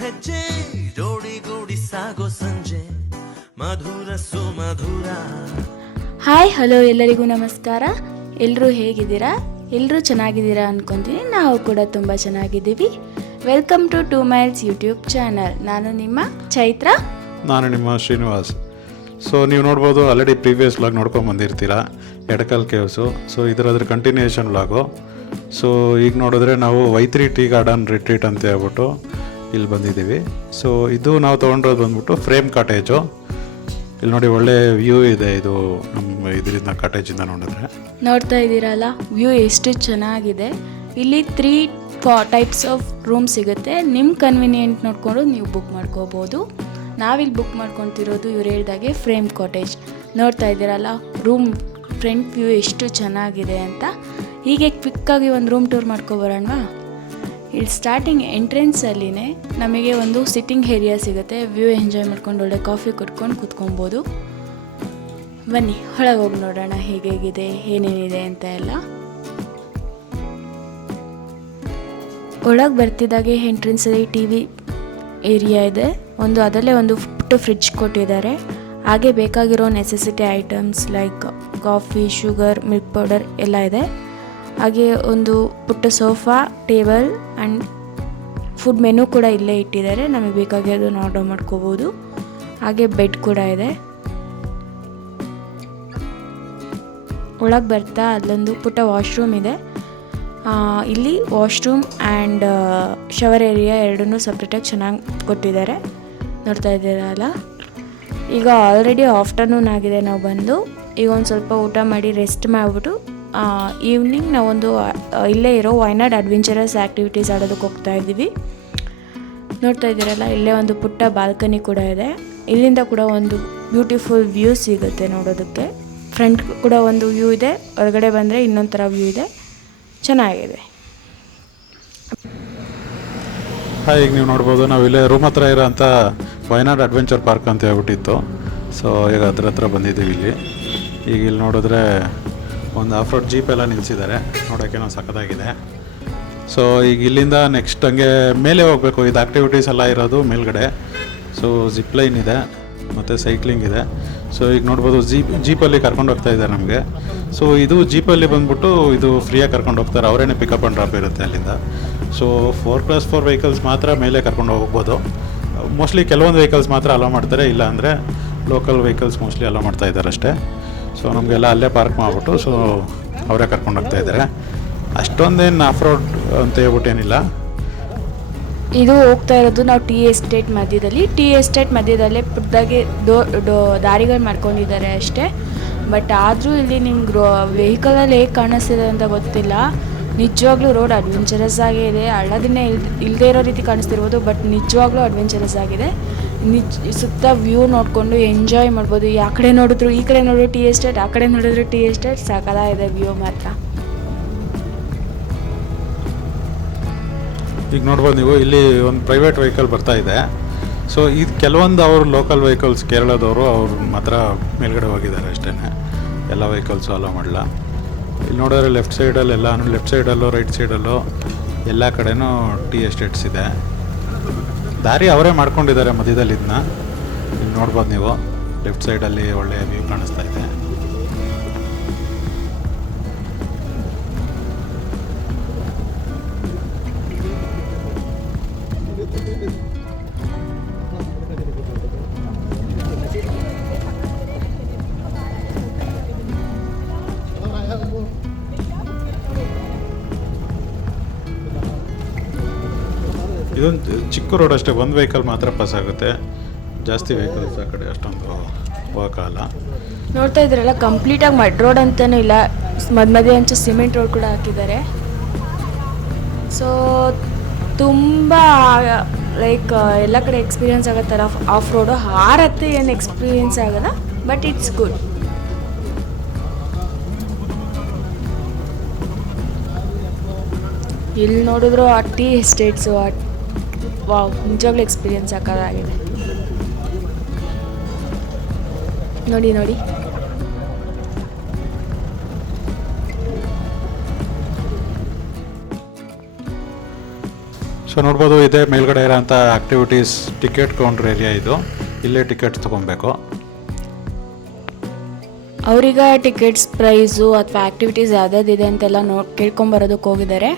ಹೆಜ್ಜೆ ಜೋಡಿಗೂಡಿ ಸಾಗೋ ಸಂಜೆ. ಮಧುರ ಸುಮಧುರ. ಹಾಯ್ ಹಲೋ ಎಲ್ಲರಿಗೂ ನಮಸ್ಕಾರ. ಎಲ್ಲರೂ ಹೇಗಿದ್ದೀರಾ? ಎಲ್ಲರೂ ಚೆನ್ನಾಗಿದ್ದೀರಾ ಅನ್ಕೊಂತೀನಿ. ನಾವು ಕೂಡ ತುಂಬ ಚೆನ್ನಾಗಿದ್ದೀವಿ. Welcome to Two Miles YouTube channel ನಾನು ನಿಮ್ಮ ಚೈತ್ರ. ನಾನು ನಿಮ್ಮ ಶ್ರೀನಿವಾಸ್. ಸೊ ನೀವು ನೋಡ್ಬೋದು ಆಲ್ರೆಡಿ ಪ್ರೀವಿಯಸ್ ಲಾಗ್ ನೋಡ್ಕೊಂಡು ಬಂದಿರ್ತೀರ? ಎಡಕಲ್ ಕೇವ್ಸು. ಸೊ ಇದರದ್ರ ಕಂಟಿನ್ಯೂಯೇಷನ್ ಲಾಗು ಸೊ ಈಗ ನೋಡಿದ್ರೆ ನಾವು ವೈತ್ರಿ ಟೀ ಗಾರ್ಡನ್ ರಿಟ್ರೀಟ್ ಅಂತ ಹೇಳ್ಬಿಟ್ಟು ಇಲ್ಲಿ ಬಂದಿದ್ದೀವಿ. ಸೊ ಇದು ನಾವು ತೊಗೊಂಡಿರೋದು ಬಂದ್ಬಿಟ್ಟು ಫ್ರೇಮ್ ಕಾಟೇಜು. ಇಲ್ಲಿ ನೋಡಿ ಒಳ್ಳೆ ವ್ಯೂ ಇದೆ ಇದು ನಮ್ಮ ಇದರಿಂದ ಕಾಟೇಜಿಂದ ನೋಡಿದ್ರೆ. ನೋಡ್ತಾ ಇದ್ದೀರಲ್ಲ, ವ್ಯೂ ಎಷ್ಟು ಚೆನ್ನಾಗಿದೆ. ಇಲ್ಲಿ ತ್ರೀ ಟೈಪ್ಸ್ ಆಫ್ ರೂಮ್ ಸಿಗುತ್ತೆ. ನಿಮ್ಮ ಕನ್ವಿನಿಯೆಂಟ್ ನೋಡಿಕೊಂಡು ನೀವು ಬುಕ್ ಮಾಡ್ಕೋಬೋದು. ನಾವಿಲ್ಲಿ ಬುಕ್ ಮಾಡ್ಕೊತಿರೋದು ಇವ್ರು ಹೇಳಿದಾಗೆ ಫ್ರೇಮ್ ಕಾಟೇಜ್. ನೋಡ್ತಾ ಇದ್ದೀರಲ್ಲ ರೂಮ್ ಫ್ರಂಟ್ ವ್ಯೂ ಎಷ್ಟು ಚೆನ್ನಾಗಿದೆ ಅಂತ. ಹೀಗೆ ಕ್ವಿಕ್ಕಾಗಿ ಒಂದು ರೂಮ್ ಟೂರ್ ಮಾಡ್ಕೊಬರೋಣವಾ ಇಲ್ಲಿ ಸ್ಟಾರ್ಟಿಂಗ್ ಎಂಟ್ರೆನ್ಸಲ್ಲಿನೇ ನಮಗೆ ಒಂದು ಸಿಟ್ಟಿಂಗ್ ಏರಿಯಾ ಸಿಗುತ್ತೆ. ವ್ಯೂ ಎಂಜಾಯ್ ಮಾಡ್ಕೊಂಡು ಒಳ್ಳೆ ಕಾಫಿ ಕುಟ್ಕೊಂಡು ಕೂತ್ಕೊಬೋದು ಬನ್ನಿ, ಒಳಗೆ ಹೋಗಿ ನೋಡೋಣ ಹೇಗೇಗಿದೆ ಏನೇನಿದೆ ಅಂತ ಎಲ್ಲ. ಒಳಗೆ ಬರ್ತಿದ್ದಾಗೆ ಎಂಟ್ರೆನ್ಸಲ್ಲಿ ಟಿ ವಿ ಏರಿಯಾ ಇದೆ. ಒಂದು ಅದರಲ್ಲೇ ಒಂದು ಫುಟ್ ಫ್ರಿಡ್ಜ್ ಕೊಟ್ಟಿದ್ದಾರೆ. ಹಾಗೆ ಬೇಕಾಗಿರೋ necessity items like coffee sugar milk powder ಎಲ್ಲ ಇದೆ. ಹಾಗೆ ಒಂದು ಪುಟ್ಟ sofa, table and food menu ಕೂಡ ಇಲ್ಲೇ ಇಟ್ಟಿದ್ದಾರೆ. ನಮಗೆ ಬೇಕಾಗಿರೋದನ್ನು ಆರ್ಡರ್ ಮಾಡ್ಕೋಬೋದು. ಹಾಗೆ ಬೆಡ್ ಕೂಡ ಇದೆ. ಒಳಗೆ ಬರ್ತಾ ಅಲ್ಲೊಂದು ಪುಟ್ಟ ವಾಶ್ರೂಮ್ ಇದೆ. ಇಲ್ಲಿ ವಾಶ್ರೂಮ್ ಆ್ಯಂಡ್ ಶವರ್ ಏರಿಯಾ ಎರಡನ್ನೂ ಸಪ್ರೇಟಾಗಿ ಚೆನ್ನಾಗಿ ಕೊಟ್ಟಿದ್ದಾರೆ. ನೋಡ್ತಾ ಇದ್ದೀರಲ್ಲ ಈಗ ಆಲ್ರೆಡಿ ಆಫ್ಟರ್ನೂನ್ ಆಗಿದೆ. ನಾವು ಬಂದು ಈಗ ಒಂದು ಸ್ವಲ್ಪ ಊಟ ಮಾಡಿ ರೆಸ್ಟ್ ಮಾಡಿಬಿಟ್ಟು ಈವ್ನಿಂಗ್ ನಾವೊಂದು ಇಲ್ಲೇ ಇರೋ ವೈನಾಡ್ ಅಡ್ವೆಂಚರಸ್ ಆ್ಯಕ್ಟಿವಿಟೀಸ್ ಆಡೋದಕ್ಕೆ ಹೋಗ್ತಾ ಇದ್ದೀವಿ. ನೋಡ್ತಾ ಇದ್ದೀರಲ್ಲ, ಇಲ್ಲೇ ಒಂದು ಪುಟ್ಟ ಬಾಲ್ಕನಿ ಕೂಡ ಇದೆ. ಇಲ್ಲಿಂದ ಕೂಡ ಒಂದು ಬ್ಯೂಟಿಫುಲ್ ವ್ಯೂ ಸಿಗುತ್ತೆ ನೋಡೋದಕ್ಕೆ. ಫ್ರಂಟ್ ಕೂಡ ಒಂದು ವ್ಯೂ ಇದೆ, ಹೊರಗಡೆ ಬಂದರೆ ಇನ್ನೊಂದು ಥರ ವ್ಯೂ ಇದೆ. ಚೆನ್ನಾಗಿದೆ. ಹಾಯ್ ಈಗ ನೀವು ನೋಡ್ಬೋದು, ನಾವು ಇಲ್ಲೇ ರೂಮ್ ಹತ್ರ ಇರೋಂಥ ವೈನಾಡ್ ಅಡ್ವೆಂಚರ್ ಪಾರ್ಕ್ ಅಂತ ಹೇಳ್ಬಿಟ್ಟಿತ್ತು. ಸೊ ಈಗ ಅದ್ರ ಹತ್ರ ಬಂದಿದ್ದೀವಿ ಇಲ್ಲಿ. ಈಗ ಇಲ್ಲಿ ನೋಡಿದ್ರೆ ಒಂದು ಆಫ್ ರೋಡ್ ಜೀಪ್ ಎಲ್ಲ ನಿಲ್ಲಿಸಿದ್ದಾರೆ ನೋಡೋಕ್ಕೇನೋ ಸಖತ್ತಾಗಿದೆ. ಸೊ ಈಗ ಇಲ್ಲಿಂದ ನೆಕ್ಸ್ಟ್ ಹಂಗೆ ಮೇಲೆ ಹೋಗಬೇಕು. ಇದು ಆ್ಯಕ್ಟಿವಿಟೀಸ್ ಎಲ್ಲ ಇರೋದು ಮೇಲ್ಗಡೆ. ಸೊ ಜಿಪ್ ಲೈನ್ ಇದೆ. ಮತ್ತು ಸೈಕ್ಲಿಂಗ್ ಇದೆ. ಸೊ ಈಗ ನೋಡ್ಬೋದು ಜೀಪ್ ಜೀಪಲ್ಲಿ ಕರ್ಕೊಂಡು ಹೋಗ್ತಾ ಇದ್ದಾರೆ ನಮಗೆ. ಸೊ ಇದು ಜೀಪಲ್ಲಿ ಬಂದ್ಬಿಟ್ಟು ಇದು ಫ್ರೀಯಾಗಿ ಕರ್ಕೊಂಡು ಹೋಗ್ತಾರೆ. ಅವರೇನೆ ಪಿಕಪ್ ಆ್ಯಂಡ್ ಡ್ರಾಪ್ ಇರುತ್ತೆ ಅಲ್ಲಿಂದ. So four plus four vehicles ಮಾತ್ರ ಮೇಲೆ ಕರ್ಕೊಂಡು ಹೋಗ್ಬೋದು. ಮೋಸ್ಟ್ಲಿ ಕೆಲವೊಂದು ವೆಹಿಕಲ್ಸ್ ಮಾತ್ರ ಅಲೋ ಮಾಡ್ತಾರೆ. ಇಲ್ಲ ಅಂದರೆ ಲೋಕಲ್ ವೆಹಿಕಲ್ಸ್ ಮೋಸ್ಟ್ಲಿ ಅಲೋ ಮಾಡ್ತಾ ಇದ್ದಾರೆ ಅಷ್ಟೇ ಸೊ ನಮಗೆಲ್ಲ ಅಲ್ಲೇ ಪಾರ್ಕ್ ಮಾಡಿಬಿಟ್ಟು, ಸೊ ಅವರೇ ಕರ್ಕೊಂಡು ಹೋಗ್ತಾ ಇದ್ದಾರೆ. ಅಷ್ಟೊಂದೇನು ಆಫ್ ರೋಡ್ ಅಂತ ಹೇಳ್ಬಿಟ್ಟು ಏನಿಲ್ಲ. ಇದು ಹೋಗ್ತಾ ಇರೋದು ನಾವು ಟಿ ಎಸ್ಟೇಟ್ ಮಧ್ಯದಲ್ಲಿ. ಟಿ ಎಸ್ಟೇಟ್ ಮಧ್ಯದಲ್ಲೇ ಪುಟ್ಟದಾಗಿ ಡೋ ಡೋ ದಾರಿಗಳು ಮಾಡ್ಕೊಂಡಿದ್ದಾರೆ ಅಷ್ಟೇ. ಬಟ್ ಆದರೂ ಇಲ್ಲಿ ನಿಮ್ಗೆ ವೆಹಿಕಲಲ್ಲಿ ಹೇಗೆ ಕಾಣಿಸ್ತಿದೆ ಅಂತ ಗೊತ್ತಿಲ್ಲ. ನಿಜವಾಗ್ಲೂ ರೋಡ್ ಅಡ್ವೆಂಚರಸ್ ಆಗಿದೆ. ಇದೆ ಹಳ್ಳದಿನೇ ಇಲ್ ಇಲ್ಲದೇ ಇರೋ ರೀತಿ ಕಾಣಿಸ್ತಿರ್ಬೋದು ಬಟ್ ನಿಜವಾಗ್ಲೂ ಅಡ್ವೆಂಚರಸ್ ಆಗಿದೆ. ನಿಜ ಸುತ್ತ ವ್ಯೂ ನೋಡಿಕೊಂಡು ಎಂಜಾಯ್ ಮಾಡ್ಬೋದು. ಆ ಕಡೆ ನೋಡಿದ್ರು, ಈ ಕಡೆ ನೋಡಿದ್ರು ಟೀ ಎಸ್ಟೇಟ್ ಆ ಕಡೆ ನೋಡಿದ್ರು ಟೀ ಎಸ್ಟೇಟ್ ಇದೆ ವ್ಯೂ ಮಾತ್ರ. ಈಗ ನೋಡ್ಬೋದು ನೀವು, ಇಲ್ಲಿ ಒಂದು ಪ್ರೈವೇಟ್ ವೆಹಿಕಲ್ ಬರ್ತಾ ಇದೆ. ಸೊ ಇದು ಕೆಲವೊಂದು ಅವರು ಲೋಕಲ್ ವೆಹಿಕಲ್ಸ್ ಕೇರಳದವರು, ಅವ್ರು ಮಾತ್ರ ಮೇಲ್ಗಡೆ ಹೋಗಿದ್ದಾರೆ ಅಷ್ಟೇ ಎಲ್ಲ ವೆಹಿಕಲ್ಸು ಅಲೋ ಮಾಡಲ್ಲ ಇಲ್ಲಿ ನೋಡಿದ್ರೆ ಲೆಫ್ಟ್ ಸೈಡಲ್ಲಿ ಎಲ್ಲಾನು ಲೆಫ್ಟ್ ಸೈಡಲ್ಲೂ ರೈಟ್ ಸೈಡಲ್ಲೂ ಎಲ್ಲ ಕಡೆನೂ ಟೀ ಎಸ್ಟೇಟ್ಸ್ ಇದೆ. ದಾರಿ ಅವರೇ ಮಾಡ್ಕೊಂಡಿದ್ದಾರೆ ಮಧ್ಯದಲ್ಲಿ ಇದನ್ನ ನೋಡ್ಬೋದು ನೀವು ಲೆಫ್ಟ್ ಸೈಡಲ್ಲಿ ಒಳ್ಳೆಯ ವ್ಯೂ ಕಾಣಿಸ್ತಾ ಇದೆ. ಚಿಕ್ಕ ರೋಡ್ ಅಷ್ಟೇ, ಒಂದು ವೆಹಿಕಲ್ ಮಾತ್ರ ಪಾಸ್ ಆಗುತ್ತೆ. ಜಾಸ್ತಿ ವೆಹಿಕಲ್ಸ್ ಆ ಕಡೆ ಅಷ್ಟೊಂದು ಹೋಗೋಕ್ಕಾಗಲ್ಲ ನೋಡ್ತಾ ಇದ್ರಲ್ಲ ಕಂಪ್ಲೀಟಾಗಿ ಮಡ್ ರೋಡ್ ಅಂತಲೂ ಇಲ್ಲ. ಮಧ್ಯ ಮಧ್ಯ ಅಂಚು ಸಿಮೆಂಟ್ ರೋಡ್ ಕೂಡ ಹಾಕಿದ್ದಾರೆ. ಸೊ ತುಂಬ ಲೈಕ್ ಎಲ್ಲ ಕಡೆ ಎಕ್ಸ್ಪೀರಿಯನ್ಸ್ ಆಗೋ ಆಫ್ ರೋಡು ಹಾರತ್ತೆ, ಏನು ಎಕ್ಸ್ಪೀರಿಯನ್ಸ್ ಆಗಲ್ಲ ಬಟ್ ಇಟ್ಸ್ ಗುಡ್ ಇಲ್ಲಿ ನೋಡಿದ್ರು ಆ ಟೀ ಎಸ್ಟೇಟ್ಸು ಆ ವಾವ್ ನಿಜವಾಗ್ಲೂ ಎಕ್ಸ್ಪೀರಿಯನ್ಸ್ ಆಗಿದೆ. ನೋಡಿ ನೋಡಿ ಸೊ ನೋಡ್ಬೋದು ಇದೇ ಮೇಲ್ಗಡೆ ಇರೋಂಥ ಆಕ್ಟಿವಿಟೀಸ್ ಟಿಕೆಟ್ ಕೌಂಟ್ರ್ ಏರಿಯಾ ಇದು. ಇಲ್ಲೇ ಟಿಕೆಟ್ಸ್ ತೊಗೊಬೇಕು ಅವ್ರೀಗ ಟಿಕೆಟ್ಸ್ ಪ್ರೈಸು ಅಥವಾ ಆ್ಯಕ್ಟಿವಿಟೀಸ್ ಇದೆ ಅಂತೆಲ್ಲ ನೋ ಕೇಳ್ಕೊಂಬರೋದಕ್ಕೆ ಹೋಗಿದ್ದಾರೆ.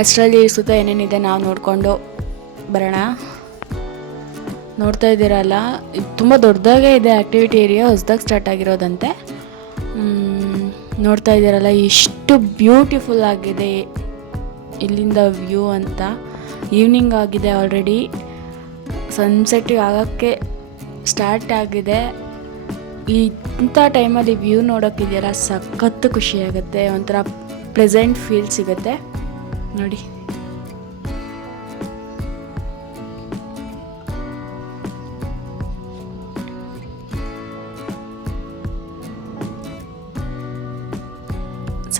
ಅಷ್ಟರಲ್ಲಿ ಸುತ್ತ ಏನೇನಿದೆ ನಾವು ನೋಡಿಕೊಂಡು ಬರೋಣ. ನೋಡ್ತಾ ಇದ್ದೀರಲ್ಲ, ಇದು ತುಂಬ ದೊಡ್ಡದಾಗೇ ಇದೆ ಆ್ಯಕ್ಟಿವಿಟಿ ಏರಿಯಾ, ಹೊಸ್ದಾಗಿ ಸ್ಟಾರ್ಟ್ ಆಗಿರೋದಂತೆ. ನೋಡ್ತಾ ಇದ್ದೀರಲ್ಲ ಎಷ್ಟು ಬ್ಯೂಟಿಫುಲ್ ಆಗಿದೆ ಇಲ್ಲಿಂದ ವ್ಯೂ ಅಂತ. ಈವ್ನಿಂಗ್ ಆಗಿದೆ ಆಲ್ರೆಡಿ. ಸನ್ಸೆಟ್ ಆಗೋಕ್ಕೆ ಸ್ಟಾರ್ಟ್ ಆಗಿದೆ. ಈ ಇಂಥ ಟೈಮಲ್ಲಿ ವ್ಯೂ ನೋಡೋಕ್ಕಿದೆಯಲ್ಲ ಸಖತ್ತು ಖುಷಿಯಾಗುತ್ತೆ ಒಂಥರ ಪ್ಲೆಸೆಂಟ್ ಫೀಲ್ ಸಿಗುತ್ತೆ. ನೋಡಿ.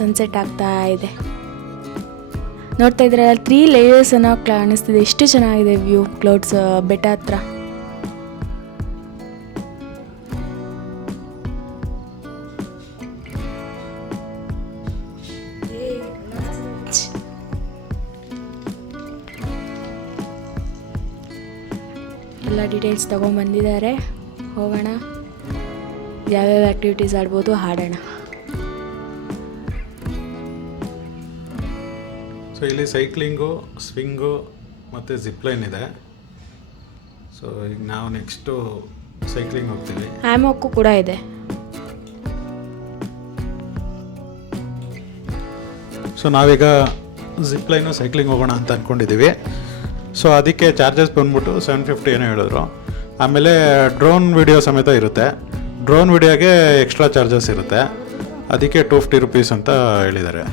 ಸನ್ಸೆಟ್ ಆಗ್ತಾ ಇದೆ. ನೋಡ್ತಾ ಇದ್ರಲ್ಲ ತ್ರೀ ಲೇಯರ್ಸ್ ಅನ್ನೋ ಕಾಣಿಸ್ತಿದೆ. ಎಷ್ಟು ಚೆನ್ನಾಗಿದೆ ವ್ಯೂ ಕ್ಲೌಡ್ಸ್ ಬೆಟ್ಟ ಹತ್ರ. ಎಲ್ಲ ಡೀಟೇಲ್ಸ್ ತೊಗೊಂಬಂದಿದ್ದಾರೆ ಹೋಗೋಣ. ಯಾವ್ಯಾವ ಆ್ಯಕ್ಟಿವಿಟೀಸ್ ಆಡ್ಬೋದು ಹಾಡೋಣ. ಸೊ ಇಲ್ಲಿ ಸೈಕ್ಲಿಂಗು ಸ್ವಿಂಗು ಮತ್ತು ಜಿಪ್ಲೈನ್ ಇದೆ. ಸೊ ಈಗ ನಾವು ನೆಕ್ಸ್ಟು ಸೈಕ್ಲಿಂಗ್ ಹೋಗ್ತೀವಿ. ಆ್ಯಮೋಕ್ಕು ಕೂಡ ಇದೆ. ಸೊ ನಾವೀಗ ಜಿಪ್ಲೈನು ಸೈಕ್ಲಿಂಗ್ ಹೋಗೋಣ ಅಂತ ಅಂದ್ಕೊಂಡಿದ್ದೀವಿ ಸೊ ಅದಕ್ಕೆ ಚಾರ್ಜಸ್ ಬಂದ್ಬಿಟ್ಟು ಸೆವೆನ್ ಫಿಫ್ಟಿ ಏನೋ ಹೇಳಿದ್ರು. ಆಮೇಲೆ ಡ್ರೋನ್ ವಿಡಿಯೋ ಸಮೇತ ಇರುತ್ತೆ. ಡ್ರೋನ್ ವಿಡಿಯೋಗೆ ಎಕ್ಸ್ಟ್ರಾ ಚಾರ್ಜಸ್ ಇರುತ್ತೆ. ಅದಕ್ಕೆ ಟೂ ಫಿಫ್ಟಿ ರುಪೀಸ್ ಅಂತ ಹೇಳಿದ್ದಾರೆ.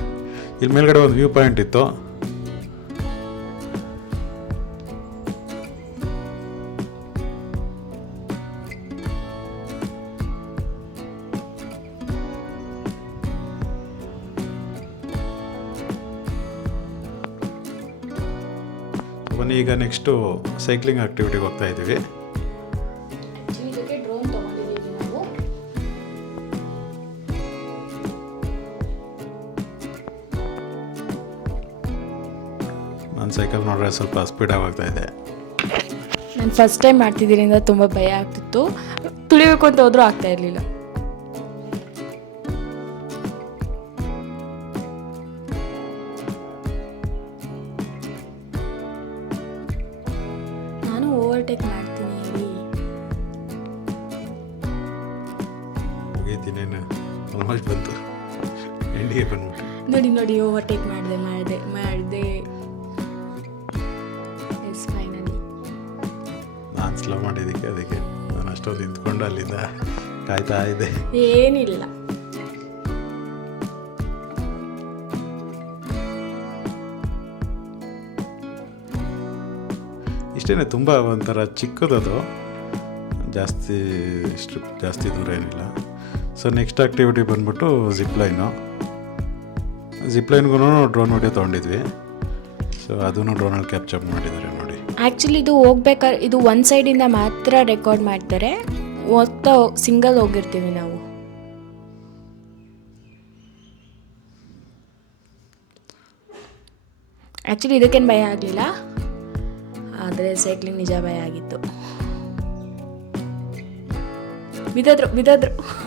ಇಲ್ಲಿ ಮೇಲ್ಗಡೆ ಒಂದು ವ್ಯೂ ಪಾಯಿಂಟ್ ಇತ್ತು. ಬನ್ನಿ ಈಗ ನೆಕ್ಸ್ಟು ಸೈಕ್ಲಿಂಗ್ ಆಕ್ಟಿವಿಟಿಗೆ ಹೋಗ್ತಾ ಇದ್ದೀವಿ. ನನ್ನ ಸೈಕಲ್ ನೋಡಿದ್ರೆ ಸ್ವಲ್ಪ ಸ್ಪೀಡಾಗಿ ಹೋಗ್ತಾ ಇದೆ. ನಾನು ಫಸ್ಟ್ ಟೈಮ್ ಮಾಡ್ತಿದ್ದೀರಿಂದ ತುಂಬ ಭಯ ಆಗ್ತಿತ್ತು. ತುಳಿಬೇಕು ಅಂತ ಹೋದ್ರೂ ಆಗ್ತಾ ಇರಲಿಲ್ಲ. ನಾನು ಓವರ್ಟೇಕ್ ಮಾಡ್ತೀನಿ ಹೇಳಿ. ಮುಗೀತಿನೇನು ಆಲ್ಮೋಸ್ಟ್ ಬಂತು. ಎಂಡಿಗೆ ಬಂದ್ಬಿಟ್ಟು. ನೋಡಿ ನೋಡಿ ಓವರ್ಟೇಕ್ ಮಾಡಿದೆ ಮಾಡಿದೆ. ಸ್ಲೋ ಮಾಡಿದ್ದಕ್ಕೆ ಅದಕ್ಕೆ ನಾನು ಅಷ್ಟೊಂದು ನಿಂತ್ಕೊಂಡು ಅಲ್ಲಿಂದ ಕಾಯ್ತಾ ಇದ್ದೆ. ಏನಿಲ್ಲ. ಇಷ್ಟೇ ತುಂಬ ಒಂಥರ ಚಿಕ್ಕದದು. ಜಾಸ್ತಿ ಇಷ್ಟು ಜಾಸ್ತಿ ದೂರ ಏನಿಲ್ಲ. ಸೊ ನೆಕ್ಸ್ಟ್ ಆ್ಯಕ್ಟಿವಿಟಿ ಬಂದ್ಬಿಟ್ಟು ಜಿಪ್ಲೈನು ಜಿಪ್ಲೈನ್ಗೂ ಡ್ರೋನ್ ವಿಡಿಯೋ ತೊಗೊಂಡಿದ್ವಿ. ಸೊ ಅದನ್ನು ಡ್ರೋನಲ್ಲಿ ಕ್ಯಾಪ್ಚರ್ ಮಾಡಿದ್ದಾರೆ. ಆ್ಯಕ್ಚುಲಿ ಇದು ಹೋಗ್ಬೇಕಾದ್ರೆ ಇದು ಒಂದು ಸೈಡಿಂದ ಮಾತ್ರ ರೆಕಾರ್ಡ್ ಮಾಡ್ತಾರೆ. ಹೋಗ್ತಾ ಸಿಂಗಲ್ ಹೋಗಿರ್ತೀವಿ ನಾವು. ಆ್ಯಕ್ಚುಲಿ ಇದಕ್ಕೇನು ಭಯ ಆಗಲಿಲ್ಲ. ಆದರೆ ಸೈಕ್ಲಿಂಗ್ ನಿಜ ಭಯ ಆಗಿತ್ತು. ಬಿದ್ದದ್ರು ಬಿದ್ದದ್ರು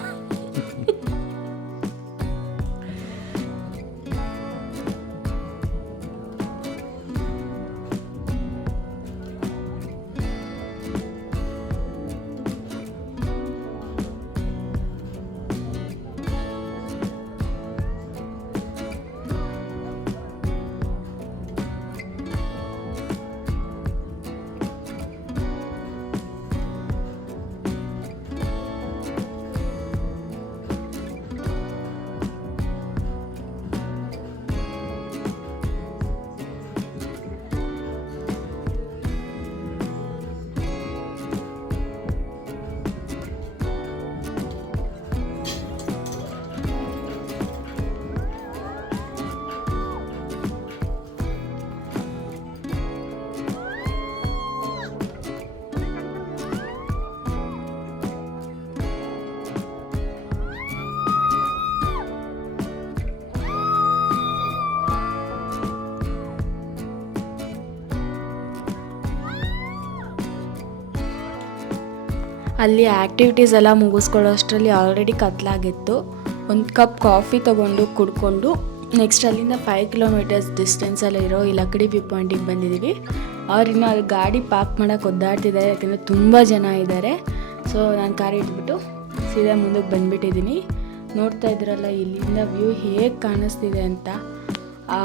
ಅಲ್ಲಿ ಆ್ಯಕ್ಟಿವಿಟೀಸ್ ಎಲ್ಲ ಮುಗಿಸ್ಕೊಳ್ಳೋ ಅಷ್ಟರಲ್ಲಿ ಆಲ್ರೆಡಿ ಕತ್ಲಾಗಿತ್ತು. ಒಂದು ಕಪ್ ಕಾಫಿ ತೊಗೊಂಡು ಕುಡ್ಕೊಂಡು ನೆಕ್ಸ್ಟ್ ಅಲ್ಲಿಂದ ಫೈವ್ ಕಿಲೋಮೀಟರ್ಸ್ ಡಿಸ್ಟೆನ್ಸಲ್ಲಿ ಇರೋ ಈ ಲಕ್ಕಡಿ ವ್ಯೂ ಪಾಯಿಂಟಿಗೆ ಬಂದಿದ್ದೀವಿ ಅವ್ರಿನ್ನೂ ಅಲ್ಲಿ ಗಾಡಿ ಪಾರ್ಕ್ ಮಾಡೋಕ್ಕೆ ಒದ್ದಾಡ್ತಿದ್ದಾರೆ, ಯಾಕಂದರೆ ತುಂಬ ಜನ ಇದ್ದಾರೆ ಸೊ ನಾನು ಕಾರ್ ಇಟ್ಬಿಟ್ಟು ಸೀದಾ ಮುಂದಕ್ಕೆ ಬಂದುಬಿಟ್ಟಿದ್ದೀನಿ ನೋಡ್ತಾ ಇದ್ರಲ್ಲ, ಇಲ್ಲಿಂದ ವ್ಯೂ ಹೇಗೆ ಕಾಣಿಸ್ತಿದೆ ಅಂತ. ಆ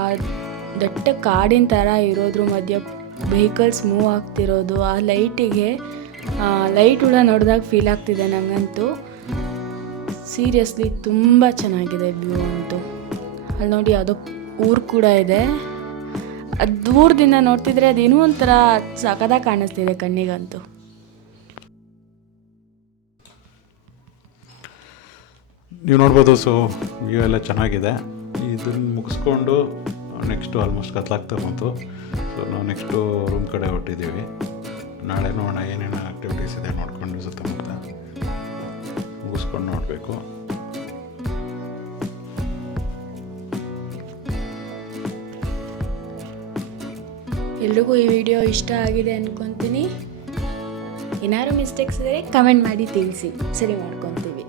ದಟ್ಟ ಕಾಡಿನ ಥರ ಇರೋದ್ರ ಮಧ್ಯೆ ವೆಹಿಕಲ್ಸ್ ಮೂವ್ ಆಗ್ತಿರೋದು, ಆ ಲೈಟಿಗೆ ಲೈಟ್ ಕೂಡ ನೋಡಿದಾಗ ಫೀಲ್ ಆಗ್ತಿದೆ ನನಗಂತೂ ಸೀರಿಯಸ್ಲಿ ತುಂಬ ಚೆನ್ನಾಗಿದೆ ವ್ಯೂ ಅಂತೂ. ಅಲ್ಲಿ ನೋಡಿ ಯಾವುದೋ ಊರು ಕೂಡ ಇದೆ. ಅದು ದೂರದಿಂದ ನೋಡ್ತಿದ್ರೆ ಅದೇನೋ ಒಂಥರ ಸಕದಾಗ ಕಾಣಿಸ್ತಿದೆ ಕಣ್ಣಿಗಂತೂ. ನೀವು ನೋಡ್ಬೋದು ಸೊ ವ್ಯೂ ಎಲ್ಲ ಚೆನ್ನಾಗಿದೆ. ಇದನ್ನು ಮುಗಿಸ್ಕೊಂಡು ನೆಕ್ಸ್ಟು ಆಲ್ಮೋಸ್ಟ್ ಕತ್ಲಾಗ್ತಾ ಬಂತು. ಸೊ ನಾವು ನೆಕ್ಸ್ಟು ರೂಮ್ ಕಡೆ ಹೊಟ್ಟಿದ್ದೀವಿ ನಾಳೆ ನೋಡೋಣ ಏನೇನು ಆ್ಯಕ್ಟಿವಿಟೀಸ್ ಇದೆ ನೋಡ್ಕೊಂಡು ಸುತ್ತಮುತ್ತ. ಮುಗಿಸ್ಕೊಂಡು ನೋಡಬೇಕು. ಎಲ್ರಿಗೂ ಈ ವಿಡಿಯೋ ಇಷ್ಟ ಆಗಿದೆ ಅನ್ಕೊತೀನಿ. ಏನಾದ್ರು ಮಿಸ್ಟೇಕ್ಸ್ ಇದ್ದರೆ ಕಮೆಂಟ್ ಮಾಡಿ ತಿಳಿಸಿ. ಸರಿ ಮಾಡ್ಕೊತೀವಿ.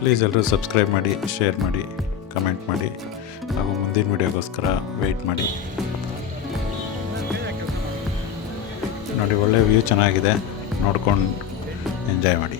ಪ್ಲೀಸ್ ಎಲ್ಲರೂ ಸಬ್ಸ್ಕ್ರೈಬ್ ಮಾಡಿ ಶೇರ್ ಮಾಡಿ ಕಮೆಂಟ್ ಮಾಡಿ. ಹಾಗೂ ಮುಂದಿನ ವಿಡಿಯೋಗೋಸ್ಕರ ವೆಯ್ಟ್ ಮಾಡಿ. ನೋಡಿ ಒಳ್ಳೆ ವ್ಯೂ ಚೆನ್ನಾಗಿದೆ ನೋಡ್ಕೊಂಡು ಎಂಜಾಯ್ ಮಾಡಿ